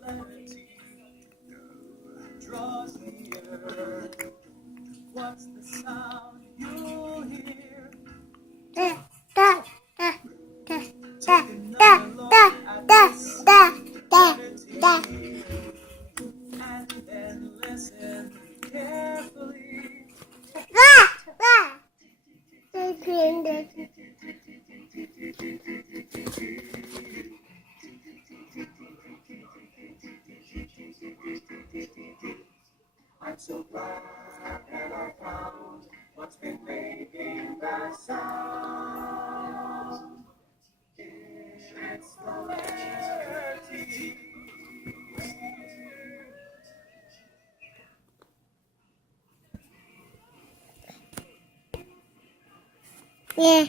melody draws near. What's the sound you hear? Da, da, da, da, Take da, another look da, at da, this da, da, da. melody and then listen carefully. Wah, wah. They cleaned it. I'm so glad that I found what's been making that sound. It's the melody. Yeah.